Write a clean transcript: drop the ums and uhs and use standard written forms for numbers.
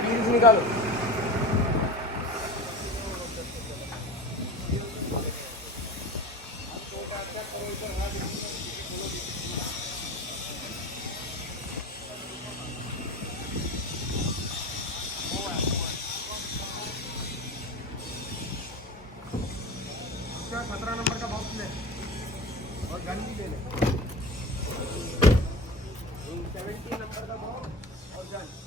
रील्स निकालो। क्या 17 नंबर का बॉक्स ले और गन भी ले ले। 17 नंबर का बॉक्स और गन।